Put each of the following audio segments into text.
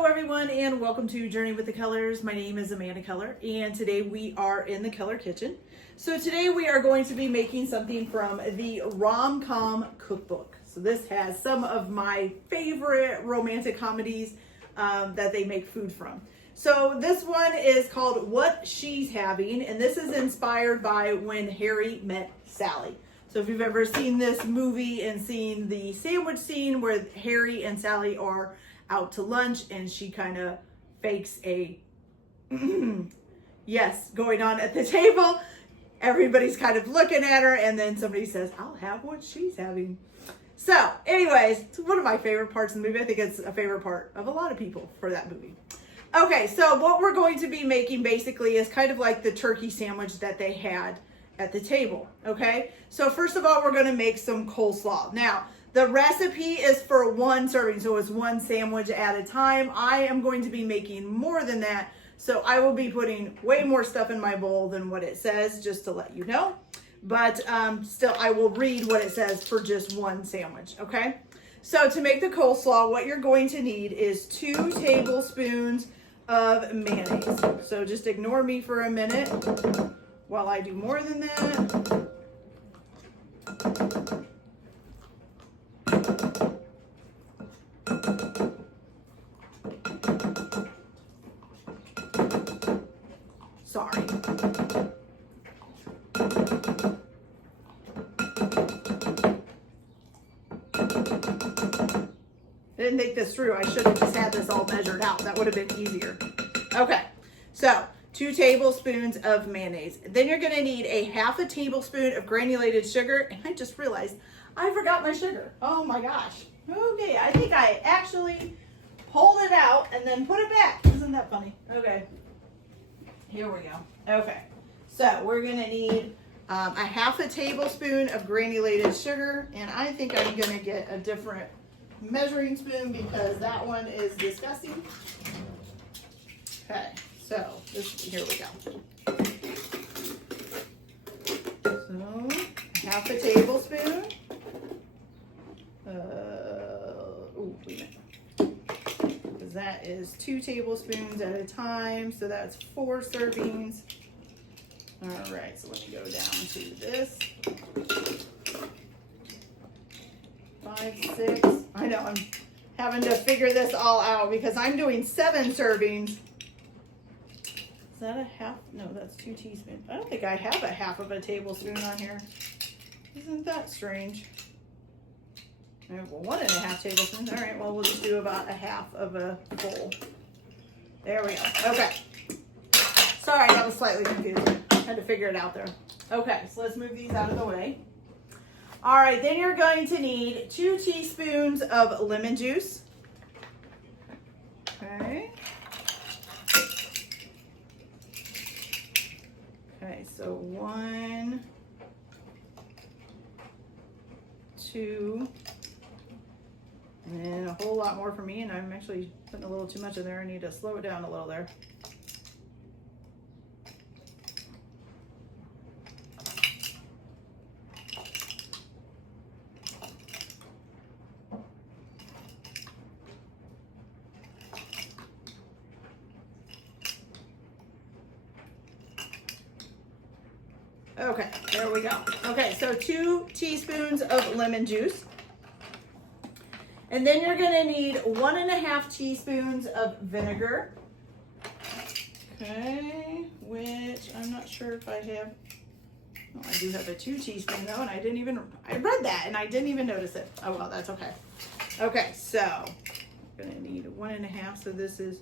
Hello everyone and welcome to Journey with the Colors. My name is Amanda Keller and today we are in the Keller kitchen. So today we are going to be making something from the Rom-Com cookbook. So this has some of my favorite romantic comedies that they make food from. So this one is called What She's Having, and this is inspired by When Harry Met Sally. So if you've ever seen this movie and seen the sandwich scene where Harry and Sally are out to lunch and she kind of fakes a yes going on at the table, everybody's kind of looking at her and then somebody says, I'll have what she's having. So anyways, it's one of my favorite parts of the movie. I think it's a favorite part of a lot of people for that movie. Okay, so what we're going to be making basically is kind of like the turkey sandwich that they had at the table. Okay, so first of all, we're going to make some coleslaw. Now the recipe is for one serving, so it's one sandwich at a time. I am going to be making more than that, so I will be putting way more stuff in my bowl than what it says, just to let you know. But still, I will read what it says for just one sandwich, okay? So to make the coleslaw, what you're going to need is 2 tablespoons of mayonnaise. So just ignore me for a minute while I do more than that. Sorry. I didn't think this through. I should have just had this all measured out. That would have been easier. Okay, so 2 tablespoons of mayonnaise. Then you're going to need a ½ tablespoon of granulated sugar. And I just realized I forgot my sugar. Oh my gosh. Okay, I think I actually pulled it out and then put it back. Isn't that funny? Okay, here we go. Okay, so we're going to need a ½ tablespoon of granulated sugar. And I think I'm going to get a different measuring spoon because that one is disgusting. Okay, so here we go. So ½ tablespoon. Wait a minute. Because that is 2 tablespoons at a time, so that's 4 servings. All right, so let me go down to this. 5, 6. I know I'm having to figure this all out because I'm doing 7 servings. Is that a half? No, that's 2 teaspoons. I don't think I have a ½ of a tablespoon on here. Isn't that strange? I have 1½ tablespoons. All right, well, we'll just do about a ½ of a bowl. There we go. Okay. Sorry, that was slightly confusing. Had to figure it out there. Okay, so let's move these out of the way. All right, then you're going to need 2 teaspoons of lemon juice. Okay. Okay, so 1, 2, and then a whole lot more for me, and I'm actually putting a little too much in there. I need to slow it down a little there. Okay, there we go. Okay, so 2 teaspoons of lemon juice. And then you're going to need 1½ teaspoons of vinegar. Okay, which I'm not sure if I have. Oh, I do have a 2 teaspoon though, and I read that and I didn't even notice it. Oh well, that's okay. Okay, so I'm going to need 1½, so this is.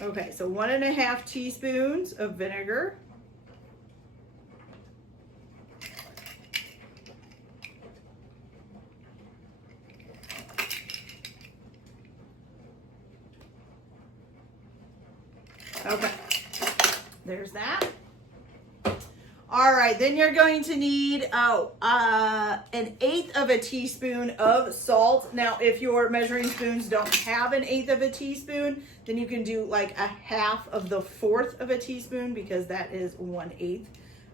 Okay, so 1½ teaspoons of vinegar. Okay, there's that. All right, then you're going to need an 1/8 of a teaspoon of salt. Now, if your measuring spoons don't have an 1/8 of a teaspoon, then you can do like a 1/2 of the 1/4 of a teaspoon because that is 1/8.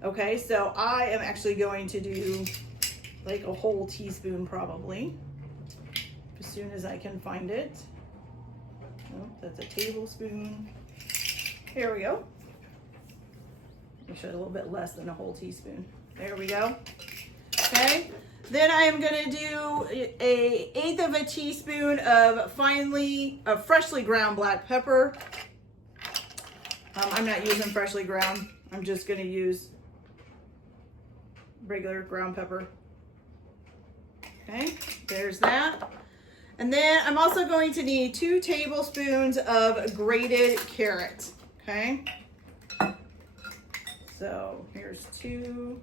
Okay, so I am actually going to do like a whole teaspoon probably. soon as I can find it. Oh, that's a tablespoon. Here we go. Make sure a little bit less than a whole teaspoon. There we go. Okay. Then I am going to do an 1/8 of a teaspoon of freshly ground black pepper. I'm not using freshly ground. I'm just going to use regular ground pepper. Okay, there's that. And then I'm also going to need 2 tablespoons of grated carrot. Okay. So here's 2.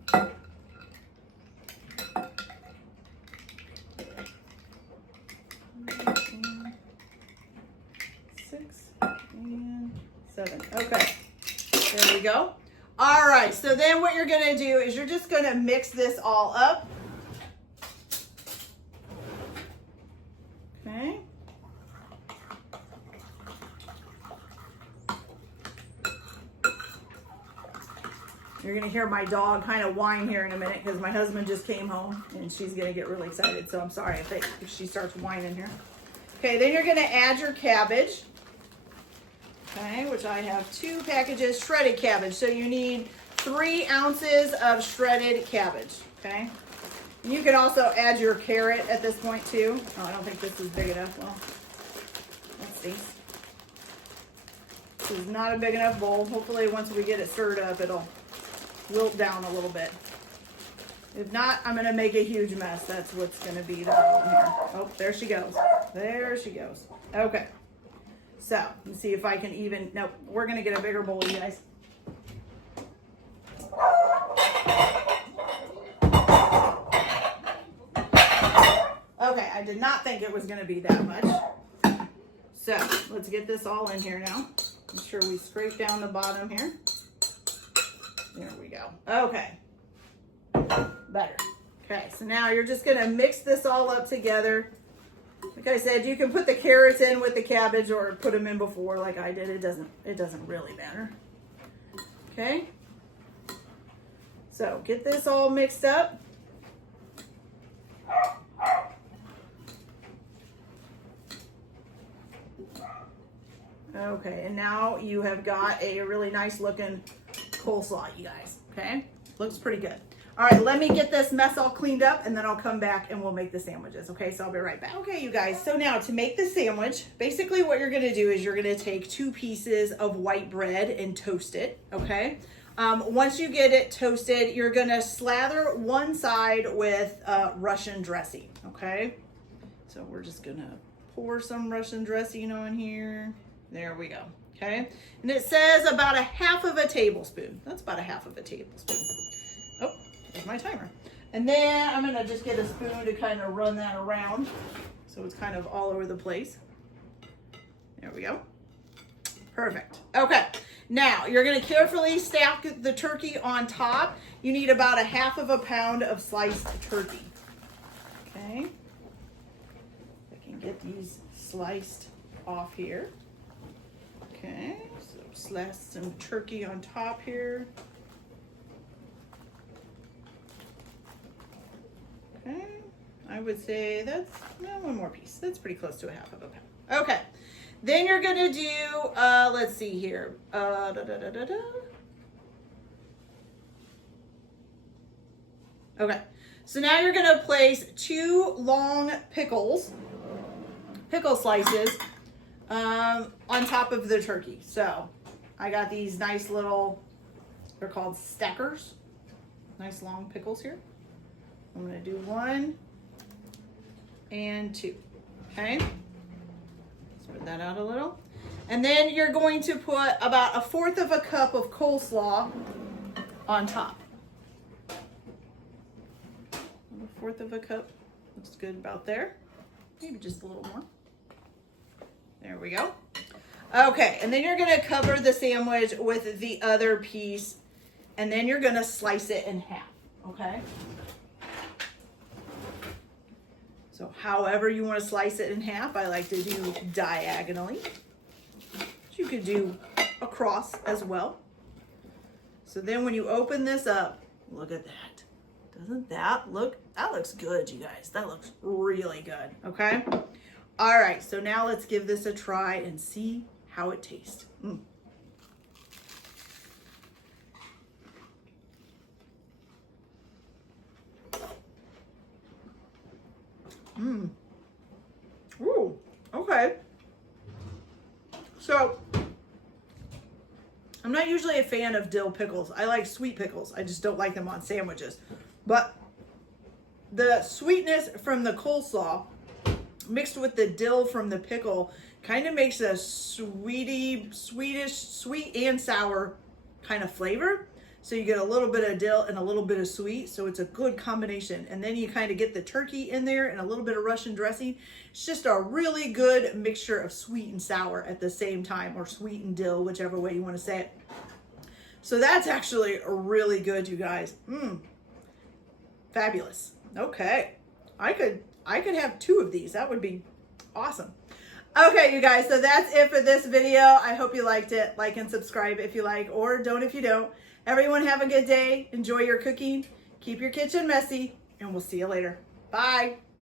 6 and 7. Okay, there we go. All right, so then what you're gonna do is you're just gonna mix this all up. Okay. You're gonna hear my dog kind of whine here in a minute because my husband just came home and she's gonna get really excited. So I'm sorry if she starts whining here. Okay, then you're gonna add your cabbage. Okay, which I have 2 packages shredded cabbage. So you need 3 ounces of shredded cabbage. Okay. And you can also add your carrot at this point too. Oh, I don't think this is big enough. Well, let's see. This is not a big enough bowl. Hopefully once we get it stirred up, it'll wilt down a little bit. If not, I'm gonna make a huge mess. That's what's gonna be the problem here. Oh, there she goes. There she goes. Okay. So, let's see if I can even, nope, we're gonna get a bigger bowl, you guys. Okay, I did not think it was gonna be that much. So, let's get this all in here now. Make sure we scrape down the bottom here. There we go. Okay. Better. Okay, so now you're just gonna mix this all up together. Like I said, you can put the carrots in with the cabbage or put them in before like I did. It doesn't really matter. Okay. So get this all mixed up. Okay, and now you have got a really nice looking coleslaw, you guys. Okay, looks pretty good. All right, let me get this mess all cleaned up and then I'll come back and we'll make the sandwiches. Okay, so I'll be right back. Okay, you guys, so now to make the sandwich, basically what you're gonna do is you're gonna take 2 pieces of white bread and toast it, okay? Once you get it toasted, you're gonna slather one side with Russian dressing, okay? So we're just gonna pour some Russian dressing on here. There we go, okay? And it says about 1/2 of a tablespoon. That's about 1/2 of a tablespoon. Oh, there's my timer. And then I'm gonna just get a spoon to kind of run that around so it's kind of all over the place. There we go. Perfect. Okay, now you're gonna carefully stack the turkey on top. You need about 1/2 pound of sliced turkey. Okay, I can get these sliced off here. Okay, so slice some turkey on top here. Okay, I would say that's one more piece. That's pretty close to 1/2 pound. Okay, then you're gonna do, let's see here. Okay, so now you're gonna place 2 long pickle slices on top of the turkey. So I got these nice little, they're called stackers. Nice long pickles here. I'm gonna do 1 and 2, okay? Spread that out a little. And then you're going to put about 1/4 cup of coleslaw on top. 1/4 cup, looks good about there. Maybe just a little more. There we go. Okay, and then you're gonna cover the sandwich with the other piece, and then you're gonna slice it in half, okay? So however you wanna slice it in half, I like to do diagonally. You could do across as well. So then when you open this up, look at that. Doesn't that look, that looks good, you guys. That looks really good, okay? All right, so now let's give this a try and see how it tastes. Ooh, okay. So, I'm not usually a fan of dill pickles. I like sweet pickles. I just don't like them on sandwiches. But the sweetness from the coleslaw mixed with the dill from the pickle kind of makes a sweet and sour kind of flavor. So you get a little bit of dill and a little bit of sweet. So it's a good combination. And then you kind of get the turkey in there and a little bit of Russian dressing. It's just a really good mixture of sweet and sour at the same time, or sweet and dill, whichever way you want to say it. So that's actually really good, you guys. Fabulous. Okay. I could have 2 of these. That would be awesome. Okay, you guys, so that's it for this video. I hope you liked it. Like and subscribe if you like, or don't if you don't. Everyone have a good day. Enjoy your cooking. Keep your kitchen messy, and we'll see you later. Bye.